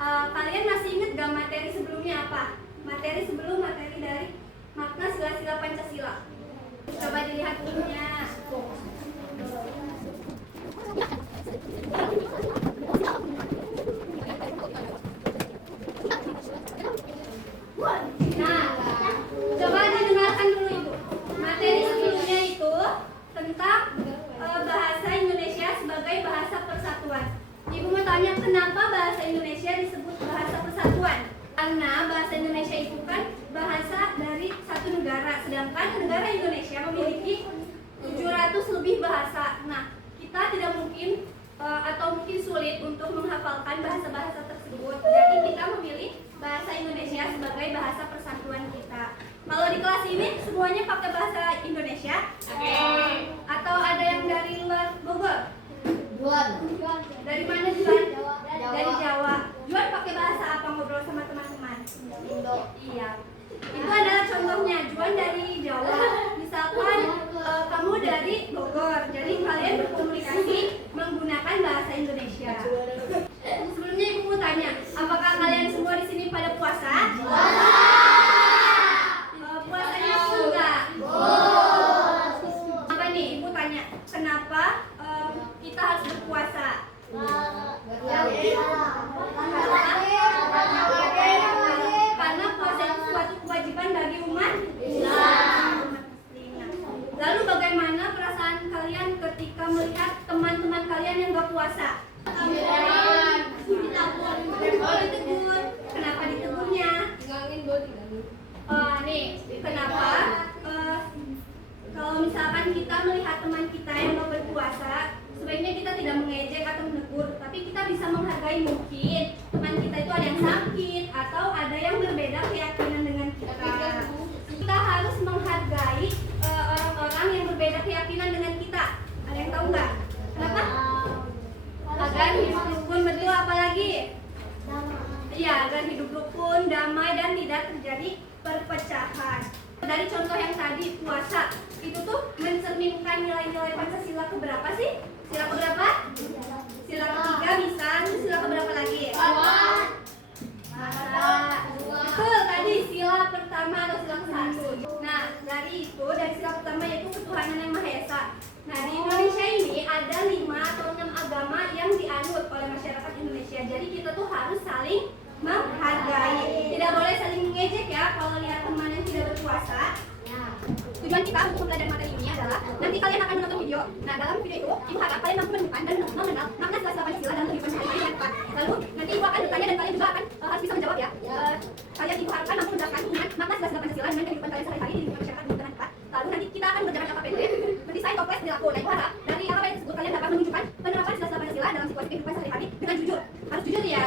Kalian masih ingat gak materi sebelumnya apa? Materi dari makna sila-sila Pancasila. Coba dilihat bukunya. Nah, coba didengarkan dulu Ibu. Materi sebelumnya itu tentang bahasa Indonesia sebagai bahasa persatuan. Ibu mau tanya kenapa bahasa Indonesia disebut bahasa persatuan? Karena bahasa Indonesia itu kan bahasa dari satu negara, sedangkan negara Indonesia memiliki 700 lebih bahasa. Nah, kita tidak mungkin atau mungkin sulit untuk menghafalkan bahasa-bahasa tersebut. Jadi kita memilih bahasa Indonesia sebagai bahasa persatuan kita. Kalau di kelas ini semuanya pakai bahasa Indonesia? Oke. Atau ada yang dari luar Bogor? Juan. Dari mana Juan? Dari Jawa. Juan pakai bahasa apa ngobrol sama teman-teman? Indo. Iya. Itu adalah contohnya. Juan dari Jawa. Misalkan kamu dari Bogor. Jadi kalian berkomunikasi menggunakan bahasa Indonesia. Sebelumnya Ibu mau tanya, apakah kalian semua di sini pada puasa? Puasa. Puasanya full nggak? Apa nih Ibu tanya, kenapa kita harus berpuasa? Karena puasa itu suatu kewajiban bagi umat Islam. Lalu bagaimana perasaan kalian ketika melihat teman-teman kalian yang nggak puasa? Ditegur. Kenapa ditegurnya? Nih, kenapa? Kalau misalkan kita melihat teman kita yang mau berpuasa, sebaiknya kita tidak mengejek atau menegur, tapi kita bisa menghargai. Mungkin teman kita itu ada yang sakit atau ada yang berbeda keyakinan dengan kita. Kita harus menghargai orang-orang yang berbeda keyakinan dengan kita. Ada yang tahu nggak? Kenapa? Agar hidup rukun, betul, apalagi? Iya, agar hidup rukun, damai, dan tidak terjadi perpecahan. Dari contoh yang tadi, puasa itu tuh mencerminkan nilai-nilai Pancasila keberapa sih? Sila keberapa? Sila ketiga bisa, sila keberapa lagi? Betul, tadi sila pertama atau sila ke-1. Nah, dari sila pertama yaitu ketuhanan yang Maha Esa. Nah, di Indonesia ini ada 5 atau 6 agama yang dianut oleh masyarakat Indonesia. Jadi kita tuh harus saling menghargai. Tidak boleh saling mengejek ya kalau lihat teman yang tidak berpuasa. Tujuan kita untuk belajar materi ini adalah nanti kalian akan menonton video. Nah, dalam video itu Ibu harap kalian mampu menemukan dan mengenal makna sila-sila Pancasila dalam kehidupan sehari-hari yang depan. Lalu nanti Ibu akan bertanya dan kalian juga akan harus bisa menjawab ya. Kalian Ibu harapkan mampu menjelaskan hubungan makna sila-sila Pancasila dengan kehidupan kalian sehari-hari di lingkungan masyarakat di lingkungan kita. Lalu nanti kita akan berjalan KKPD, mendesain toples di laku. Nah, Ibu harap dari apa yang tersebut kalian dapat menunjukkan penerapan sila-sila Pancasila dalam situasi kehidupan sehari-hari dengan jujur. Harus jujur ya.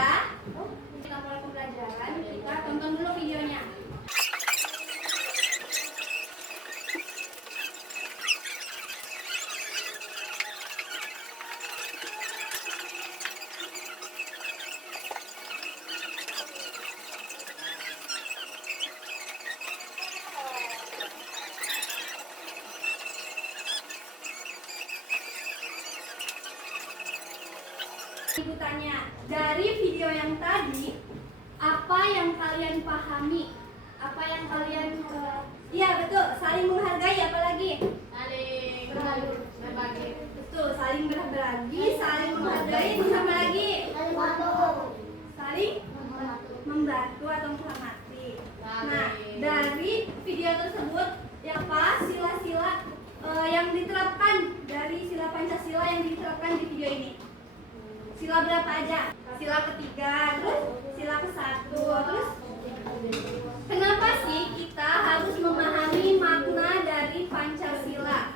Kita mulai pembelajaran, kita tonton dulu videonya. Ibu tanya, dari video yang tadi, apa yang kalian pahami? Apa yang kalian iya betul, saling menghargai, apalagi? Saling berbagi. Betul, saling berbagi, saling menghargai, terus apa lagi? Saling membantu atau menghormati. Nah, dari video tersebut, sila-sila yang diterapkan dari sila Pancasila yang diterapkan di video ini? Sila berapa aja? Sila ketiga, terus sila ke-1, terus kenapa sih kita harus memahami makna dari Pancasila?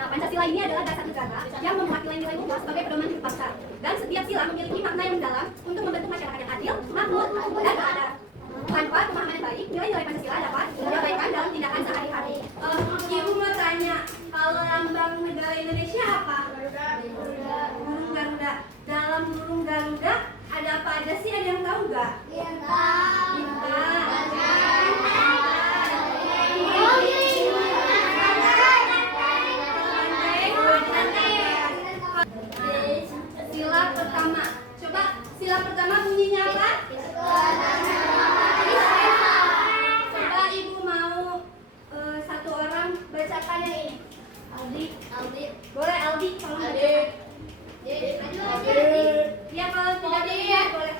Nah, Pancasila ini adalah dasar negara yang memuat nilai-nilai luhur sebagai pedoman hidup bangsa. Dan setiap sila memiliki makna yang mendalam untuk membentuk masyarakat yang adil, makmur, dan beradab. Tanpa pemahaman yang baik, nilai-nilai Pancasila dapat diabaikan dalam tindakan sehari-hari. Ibu mau tanya, kalau lambang negara Indonesia apa? Burung Garuda. Dalam burung Garuda ada apa aja sih? Ada yang tahu nggak? Sila pertama. Coba sila pertama bunyinya apa? Adi, tolong bacakan. Adi. Ya kalau tidak bisa boleh.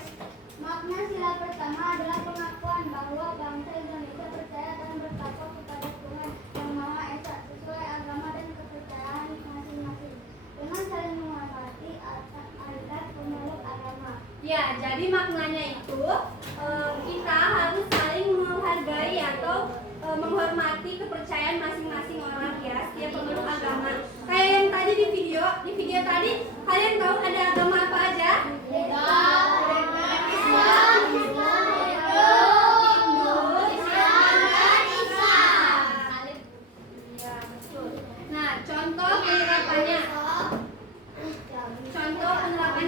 Makna sila pertama adalah pengakuan bahwa bangsa Indonesia percaya dan bertakwa kepada Tuhan Yang Maha Esa sesuai agama dan kepercayaan masing-masing, dengan saling menghormati adat pemeluk agama. Ya, jadi maknanya itu kita harus saling menghargai atau menghormati kepercayaan masing-masing orang ya, setiap pemeluk agama. Kayak yang tadi di video tadi, kalian tahu ada agama apa aja? Nah, contoh penerapannya. Contoh penerapan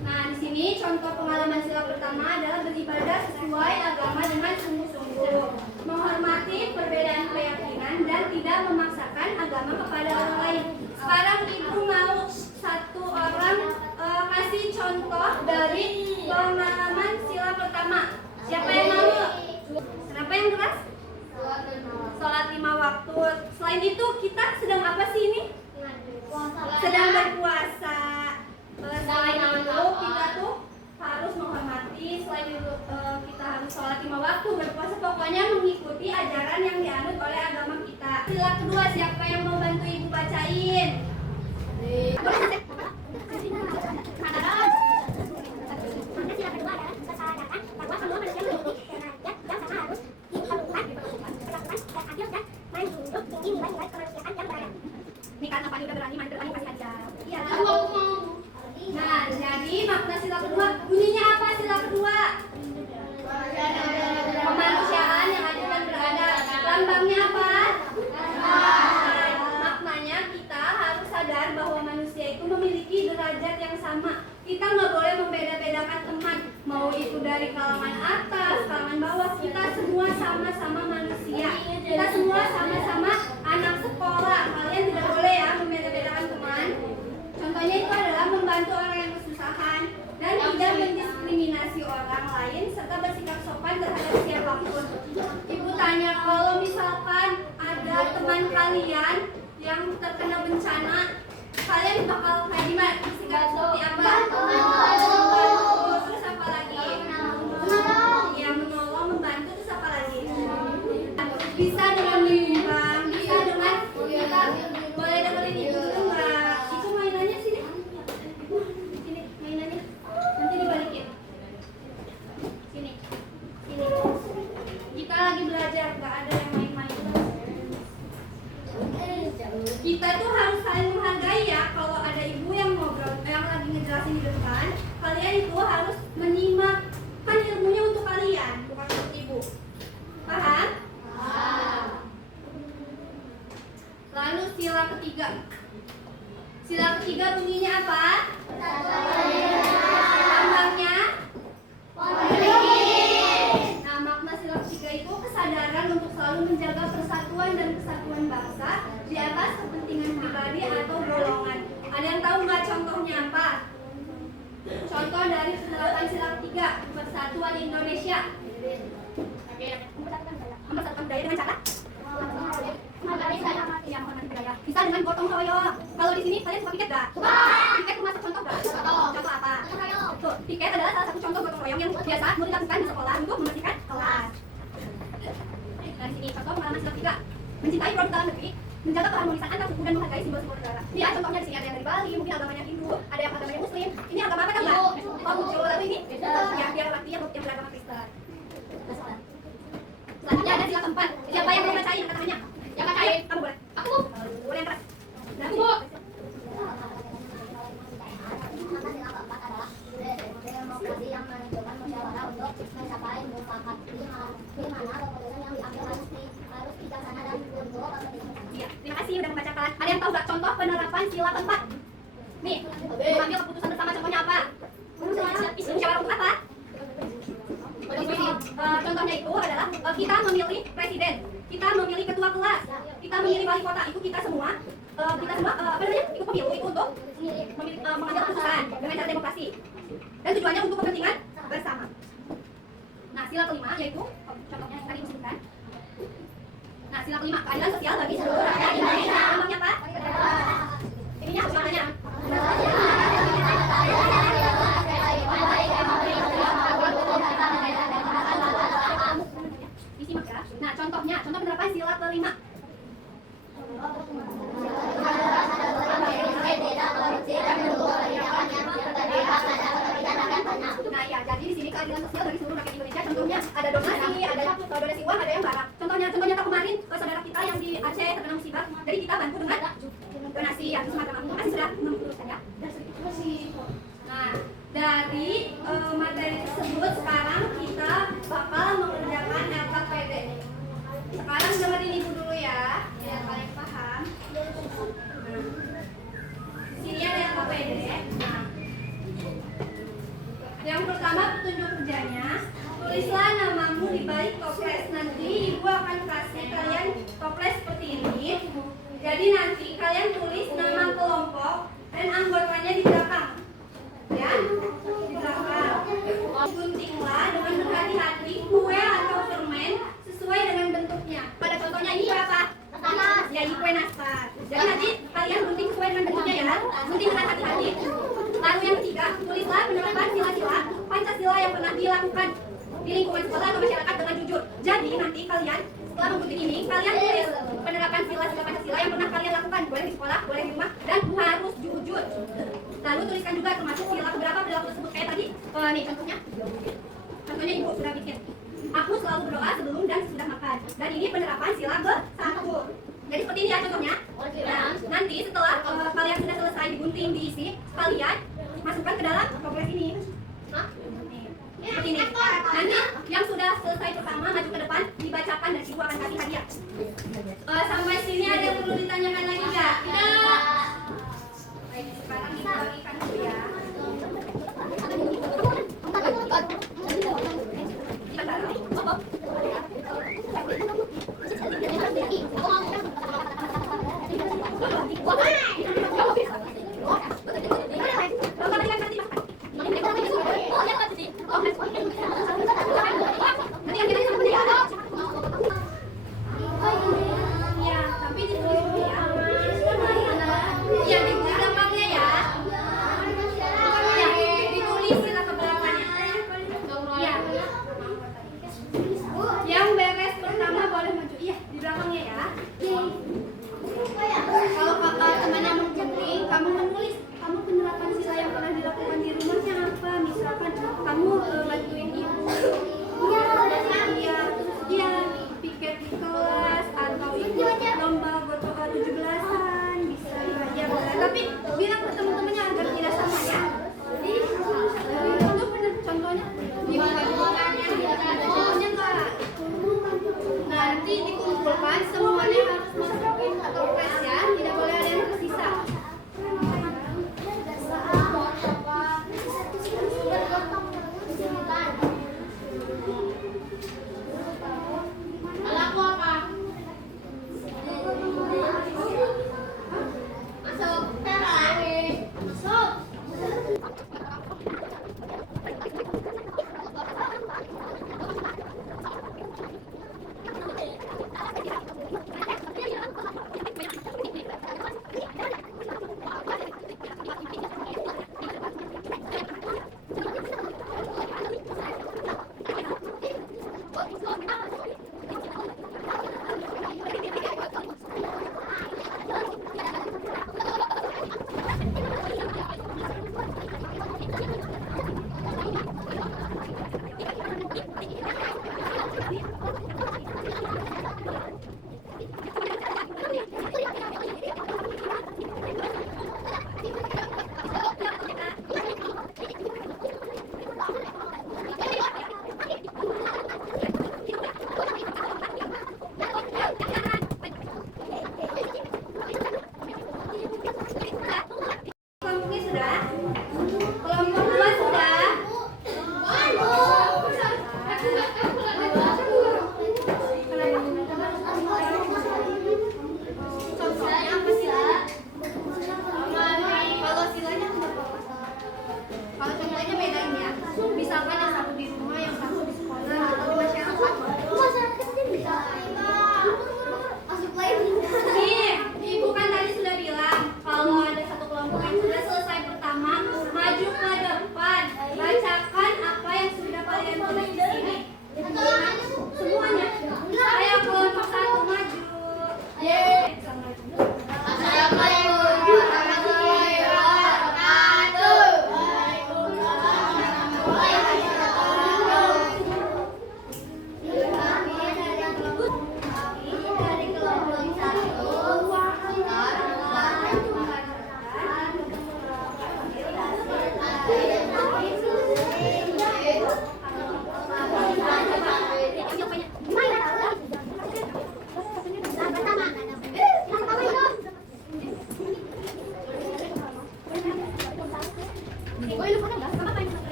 Nah, di sini contoh pengalaman sila pertama adalah beribadah sesuai agama dengan sungguh-sungguh, menghormati perbedaan keyakinan dan tidak memaksakan agama kepada orang lain. Sekarang ibu mau satu orang kasih contoh dari pengalaman sila pertama. Siapa yang mau? Kenapa yang keras? Sholat 5 waktu. Selain itu kita sedang apa sih ini? Sedang berpuasa. Selain itu kita tuh harus menghormati. Selain itu kita harus sholat 5 waktu, berpuasa, pokoknya mengikuti ajaran yang dianut oleh agama kita. Sila kedua, siapa yang mau bantu ibu bacain? Ini karena Pak udah berani kasih hadiah. Iya. Nah, jadi makna sila kedua, bunyinya apa sila kedua? Kemanusiaan yang adil dan beradab. Lambangnya apa? Maknanya kita harus sadar bahwa manusia itu memiliki derajat yang sama. Kita nggak boleh membeda-bedakan teman, mau itu dari kalangan atas, kalangan bawah. Kita semua sama-sama manusia. Kita semua sama-sama anak sekolah. Kalian tidak boleh ya membeda-bedakan teman. Contohnya itu adalah membantu orang yang kesusahan dan tidak mendiskriminasi orang lain serta bersikap sopan terhadap siapapun. Ibu tanya, kalau misalkan ada teman kalian yang terkena bencana, kalian bakal kayak gimana? Bersikap seperti apa? Terus apa lagi? Ya, menolong, membantu, terus apa lagi? Bisa dengan menyumbang, bisa dengan boleh dengerin ibu dulu nggak? Itu mainannya sini. Sini mainannya. Nanti dibalikin. Sini. Kita lagi belajar, nggak ada yang main-main. Kita tuh harus saling menghargai ya. Kalau ada ibu yang ngobrol, yang lagi ngejelasin di depan, kalian itu harus menyimak. Kan ilmunya untuk kalian, bukan untuk ibu. Paham? Lalu sila ketiga. Sila ketiga bunyinya apa? Lambangnya? Nah, makna sila ketiga itu kesadaran untuk selalu menjaga persatuan dan kesatuan bangsa di atas kepentingan pribadi atau golongan. Ada yang tahu nggak contohnya apa? Contoh dari penerapan sila ketiga, persatuan Indonesia. Mempersatukan budaya dengan cara? Bisa dengan gotong royong. Kalau di sini kalian suka piket nggak? Piket termasuk contoh nggak? Contoh apa? Tuh, piket adalah salah satu contoh gotong royong yang biasa murid lakukan di sekolah untuk membersihkan kelas. Dan di sini contoh pengalaman sila ketiga, mencintai produk dalam negeri, menjaga keharmonisan antar suku dan menghargai simbol-simbol negara. Iya, contohnya di sini ada yang dari Bali, mungkin agamanya Hindu, ada yang agamanya Muslim. Ini agama apa nggak? Konghucu. Lalu ini yang beragama Kristen. Selanjutnya ada sila keempat. Siapa yang mau bacain kata-katanya? Yang bacain, kamu boleh. Aku boleh yang keras. Dan aku demokrasi yang menentukan musyawarah untuk mencapai mufakat di mana keputusan yang diambil harus bijaksana dan untuk kepentingan. Iya, terima kasih udah membaca kelas. Ada yang tahu nggak contoh penerapan sila keempat? Nih, mengambil keputusan bersama, contohnya apa? Musyawarah untuk apa? Contohnya itu adalah kita memilih presiden, kita memilih ketua kelas, kita memilih wali kota. Itu kita semua ikut pemilu itu untuk mengambil keputusan dengan cara demokrasi. Dan tujuannya untuk kepentingan bersama. Nah, sila kelima yaitu contohnya yang tadi disebutkan. Nah, sila kelima, keadilan sosial bagi seluruh rakyat Indonesia. Lambangnya apa? Ininya apa suaranya? Disimak ya. Nah, contoh penerapan sila kelima. Nah ya, jadi di sini keadilan sosial bagi seluruh rakyat Indonesia. Contohnya ada donasi, ada donasi uang, ada yang barang. Contohnya tahun kemarin saudara kita yang di Aceh terkena musibah, jadi kita bantu dengan donasi ya, semacam apa? Masih sudah memutuskan ya. Nah, dari materi tersebut sekarang kita bakal mengerjakan LKPD. Sekarang dengerin ibu dulu ya, biar kalian paham. Nah, sini ada LKPD. Nah, yang pertama petunjuk kerjanya, tulislah namamu di balik toples. Nanti ibu akan kasih kalian toples seperti ini. Jadi nanti kalian tulis nama kelompok dan anggotanya di belakang. Ya, di belakang. Guntinglah dengan berhati-hati kue atau permen sesuai dengan bentuknya. Pada contohnya ini kue apa? Ya, ini kue nastar. Jadi nanti kalian gunting sesuai dengan bentuknya ya. Gunting dengan hati-hati. Lalu yang ketiga, tulislah penerapan sila-sila Pancasila yang pernah dilakukan di lingkungan sekolah atau masyarakat dengan jujur. Jadi nanti kalian setelah menggunting ini, kalian tulis penerapan sila-sila Pancasila yang pernah kalian lakukan, boleh di sekolah, boleh di rumah, dan harus jujur. Lalu tuliskan juga termasuk sila keberapa perilaku tersebut kayak tadi. Nih contohnya ibu sudah bikin. Aku selalu berdoa sebelum dan sesudah makan. Dan ini penerapan sila ke-1. Jadi seperti ini ya contohnya. Nah, nanti setelah kalian sudah selesai digunting, diisi, kalian masukkan ke dalam toples ini. Seperti ini. Nanti yang sudah selesai pertama maju ke depan, dibacakan dan ibu akan kasih hadiah. Sampai sini ada yang perlu ditanyakan lagi nggak? Tidak. Baik, sekarang kita bagikan dulu ya. Ya, tapi ditulis dulu ya. Ya, di belakangnya ya. Ya, ditulis sila keberapanya. Ya. Yang beres pertama boleh maju. Iya, di belakangnya ya. Kalau kakak temannya menggunting, kamu menulis kamu penerapan sila yang pernah dilakukan di rumahnya apa? Misalkan kamu bantuin ibu. Iya, terus dia piket di kelas atau ikut lomba gotong 17-an bisa ya boleh. Tapi bilang ke teman-temannya agar tidak sama ya. Itu benar contohnya. Gimana contohnya enggak? Nanti dikumpulkan semuanya harus masukin ke toples ya, tidak boleh ada yang tersisa.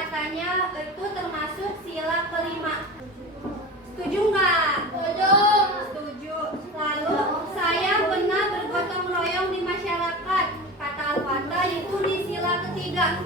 katanya itu termasuk sila kelima. Setuju nggak? Setuju. Setuju. Lalu saya pernah bergotong royong di masyarakat. Kata Alfata itu di sila ketiga.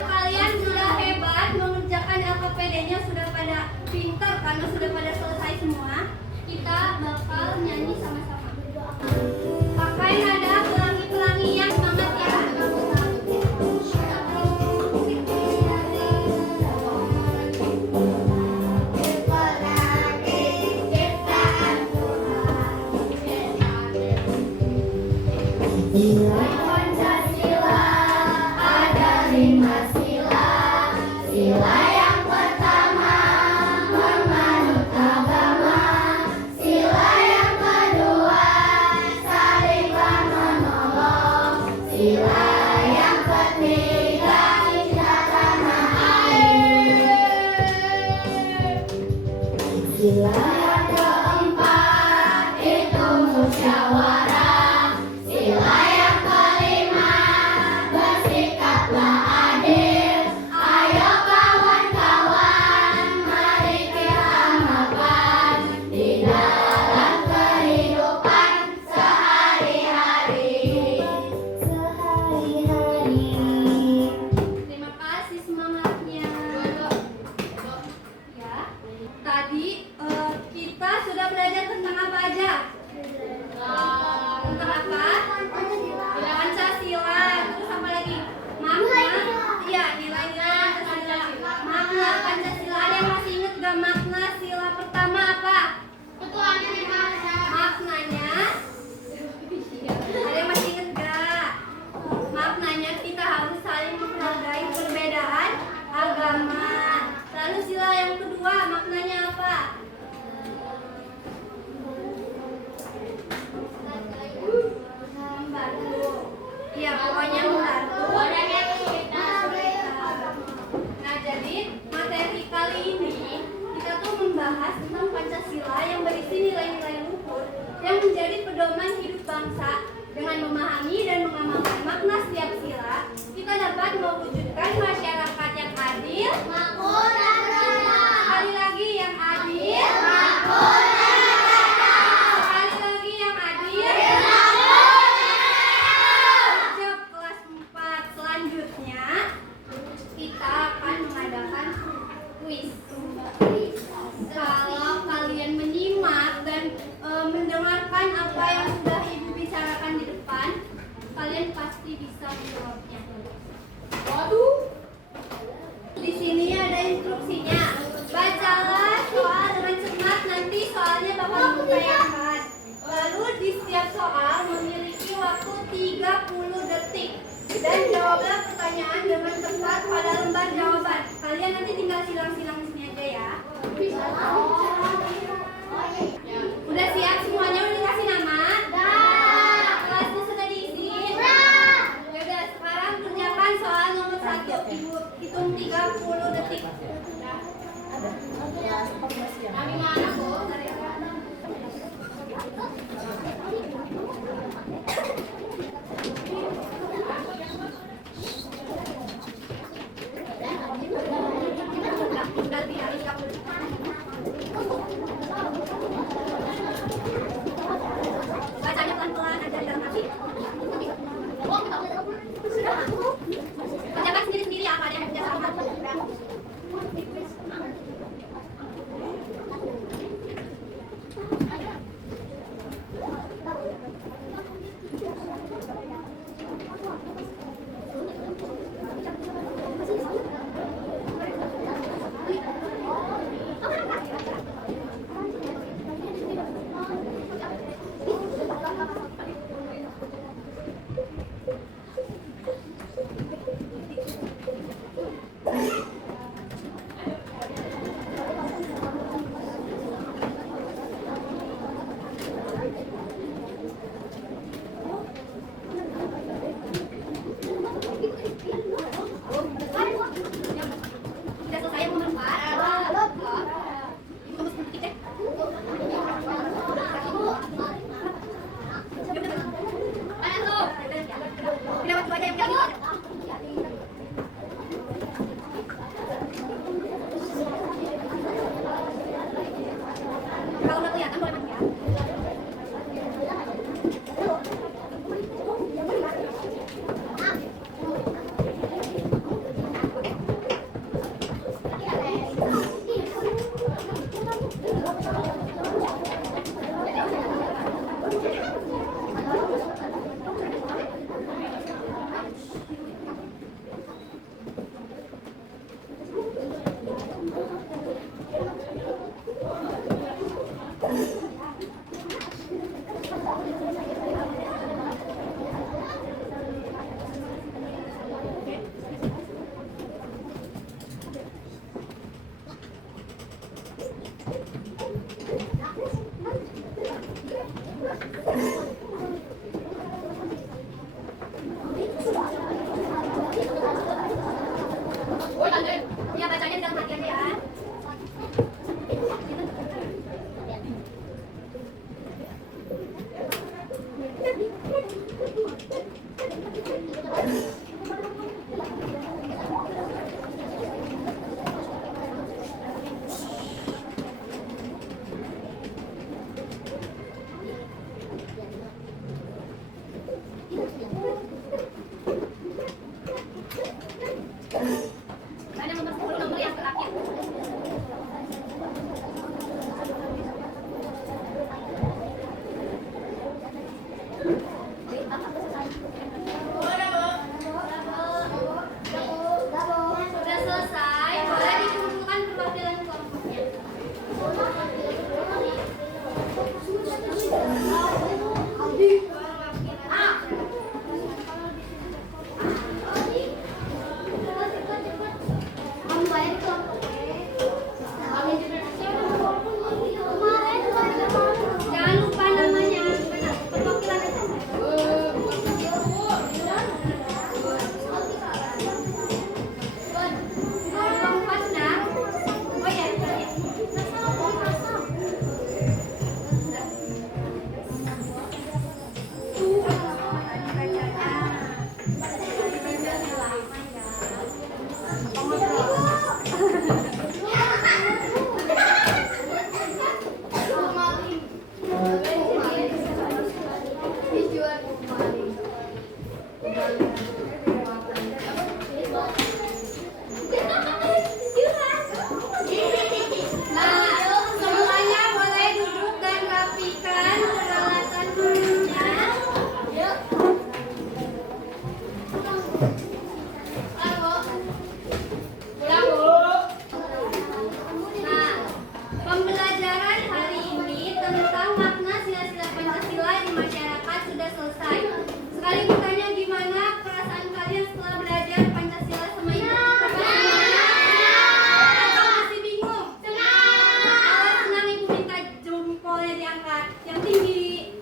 Kalian sudah hebat mengerjakan LKPD-nya, sudah pada pintar karena sudah pada selesai semua. Kita bakal nyanyi sama-sama. Pakai nada pelangi-pelangi yang semangat ya. Pancasila ada 5 sila. Sila yang pertama memanut agama. Sila yang kedua saling menolong. Sila yang ketiga cinta tanah air. Sila yang keempat itu musyawarah. Sila yang kelima bersikaplah adil. Ayo kawan-kawan, mari kita amalkan di dalam kehidupan sehari-hari. Terima kasih semangatnya. Ya. Tadi kita sudah belajar tentang apa aja? Tentang apa? Pancasila. Terus apa lagi? Makna. Iya, nilai-nilai Pancasila. Makna Pancasila. Ada yang masih ingat gak makna sila pertama apa? Maknanya? Ada yang masih ingat gak? Maknanya kita harus saling menghargai perbedaan agama. Lalu sila yang kedua maknanya apa? Membantu. Iya, pokoknya membantu. Nah, jadi materi kali ini kita tuh membahas tentang Pancasila yang berisi nilai-nilai luhur yang menjadi pedoman hidup bangsa. Dengan memahami dan mengamalkan makna setiap sila, kita dapat mewujudkan masyarakat yang adil, Makmur dan beradab. sekali lagi yang adil, Makmur dan beradab. sekali lagi yang adil. Jawab kelas 4 selanjutnya kita akan mengadakan kuis. Kalau kalian menyimak dan mendengarkan apa yang sudah ibu bicarakan di depan, kalian pasti bisa menjawabnya. Di sini ada instruksinya. Bacalah soal dengan cermat, nanti soalnya bakal diupayakan. Lalu di setiap soal memiliki waktu 30 detik. Dan jawablah pertanyaan dengan tepat pada lembar jawaban. Kalian nanti tinggal silang-silang di sini aja ya. Udah siap semuanya? Udah dikasih nama? Kelasnya sudah diisi? Yaudah, sekarang kerjakan soal nomor 1. Ibu hitung 30 detik. Kami mana, Bu? Ganti hari kamu. Bacanya pelan-pelan aja di dalam hati. Sudah. Ada nomor 10 nomor yang terakhir. Sudah selesai, boleh dikumpulkan perwakilan kelompoknya. Jangan lupa namanya. Mana? Perwakilan aja. Kelompok sudah. Oh ya, Nah, semuanya boleh duduk dan rapikan peralatan dulunya. Nah, pembelajaran hari ini tentang makna sila-sila Pancasila di masyarakat sudah selesai. Sekali bertanya gimana perasaan kalian setelah belajar Pancasila sama ibu? Atau masih bingung? Kalau senang ibu minta jempolnya diangkat yang tinggi.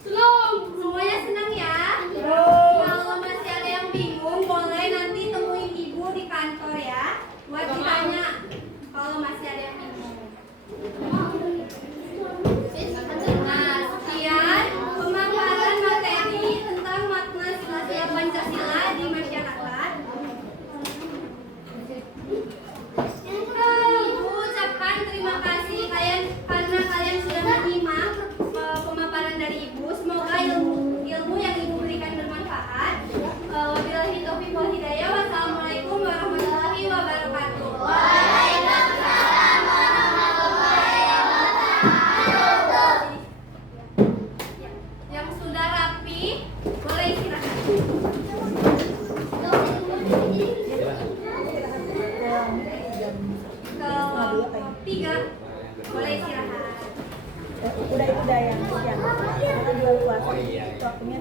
Semuanya senang ya? Kalau masih ada yang bingung boleh nanti temuin ibu di kantor ya buat ditanya kalau masih ada yang bingung. Nah, sekian pemaparan materi tentang makna sila-sila Pancasila di masyarakat. Ibu ucapkan terima kasih karena kalian sudah menyimak pemaparan dari ibu. Semoga ilmu yang ibu berikan bermanfaat. Wabillahi taufiq wal hidayah. Wassalamualaikum warahmatullahi wabarakatuh. Yang sudah rapi boleh istirahat. Kelompok 3 boleh istirahat. Udah yang siang. Karena bulan puasa waktunya